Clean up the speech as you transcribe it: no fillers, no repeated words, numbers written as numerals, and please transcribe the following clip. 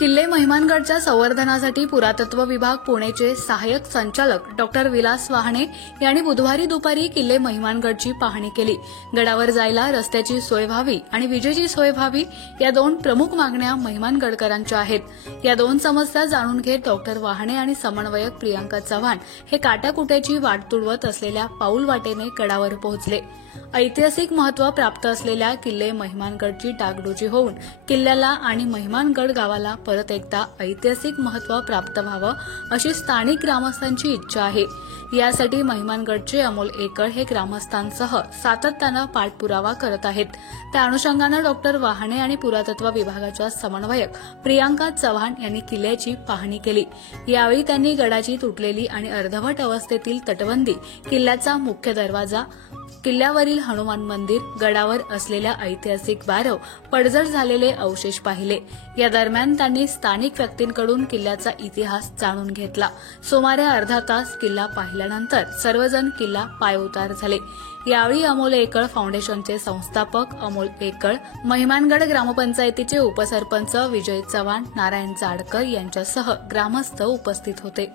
किल्ले महिमानगडच्या संवर्धनासाठी पुरातत्व विभाग पुणेचे सहाय्यक संचालक डॉक्टर विलास वाहणे यांनी बुधवारी दुपारी किल्ले महिमानगडची पाहणी केली। गडावर जायला रस्त्याची सोय व्हावी आणि विजेची सोय व्हावी या दोन प्रमुख मागण्या महिमानगडकरांच्या आहेत। या दोन समस्या जाणून घेत डॉक्टर वाहणे आणि समन्वयक प्रियांका चव्हाण हे काट्याकुट्याची वाट तुडवत असलेल्या पाऊल वाटेने गडावर पोहोचले। ऐतिहासिक महत्त्व प्राप्त असलेल्या किल्ले महिमानगडची डागडुजी होऊन किल्ल्याला आणि महिमानगड गावाला परत एकदा ऐतिहासिक महत्त्व प्राप्त व्हावं अशी स्थानिक ग्रामस्थांची इच्छा आहे। यासाठी महिमानगडचे अमोल एकळ हे ग्रामस्थांसह सातत्यानं पाठपुरावा करत आहेत। त्या अनुषंगानं डॉक्टर वाहणे आणि पुरातत्व विभागाच्या समन्वयक प्रियांका चव्हाण यांनी किल्ल्याची पाहणी केली। यावेळी त्यांनी गडाची तुटलेली आणि अर्धवट अवस्थेतील तटबंदी, किल्ल्याचा मुख्य दरवाजा, किल्ल्यावरील हनुमान मंदिर, गडावर असलेल्या ऐतिहासिक बारव, पडझड झालेले अवशेष पाहिले। या दरम्यान त्यांनी स्थानिक व्यक्तींकडून किल्ल्याचा इतिहास जाणून घेतला। सुमारे अर्धा तास किल्ला पाहिल्यानंतर सर्वजण किल्ला पायउतार झाले। यावेळी अमोल एकळ फाउंडेशनचे संस्थापक अमोल एकळ, महिमानगड ग्रामपंचायतीचे उपसरपंच विजय चव्हाण, नारायण जाडकर यांच्यासह ग्रामस्थ उपस्थित होते।